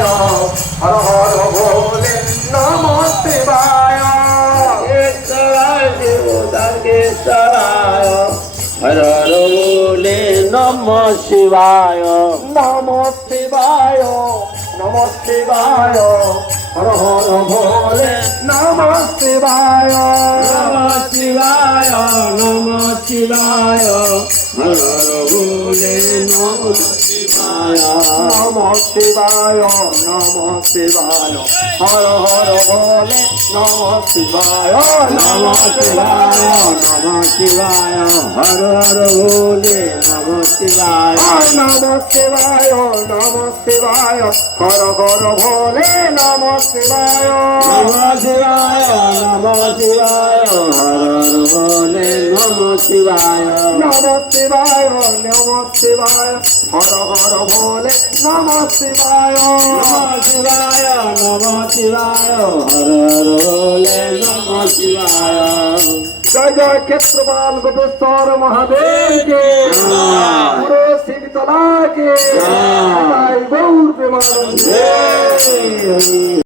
শিবায় হর হর ভোলে নমঃ শিবায় হর হর বলে নমঃ শিবায় নমঃ শিবায় নমঃ শিবায় হর হর ভোলে নমঃ শিবায় নমঃ শিবায় নমঃ শিবায় হর হর বলে নমঃ শিবায় নমঃ শিবায় নমঃ শিবায় হর হর ভোলে নমঃ শিবায় নমঃ শিবায় নমঃ শিবায় হর হর বলে নমঃ শিবায় নমঃ শিবায় নমঃ শিবায় হর হর ভোলে নমঃ শিবায় নমঃ শিবায় নমঃ শিবায় হর হর বলে নমঃ শিবায় নমঃ শিবায় নমঃ শিবায় হর হর ভোলে নমঃ শিবায় নমঃ শিবায় নমঃ শিবায় হর হর বলে নমঃ শিবায় জয় জয় ক্ষেত্রপাল গোপেশ্বর মহাদেবকে পুরো শিবতলাকে গৌর প্রেমানন্দে।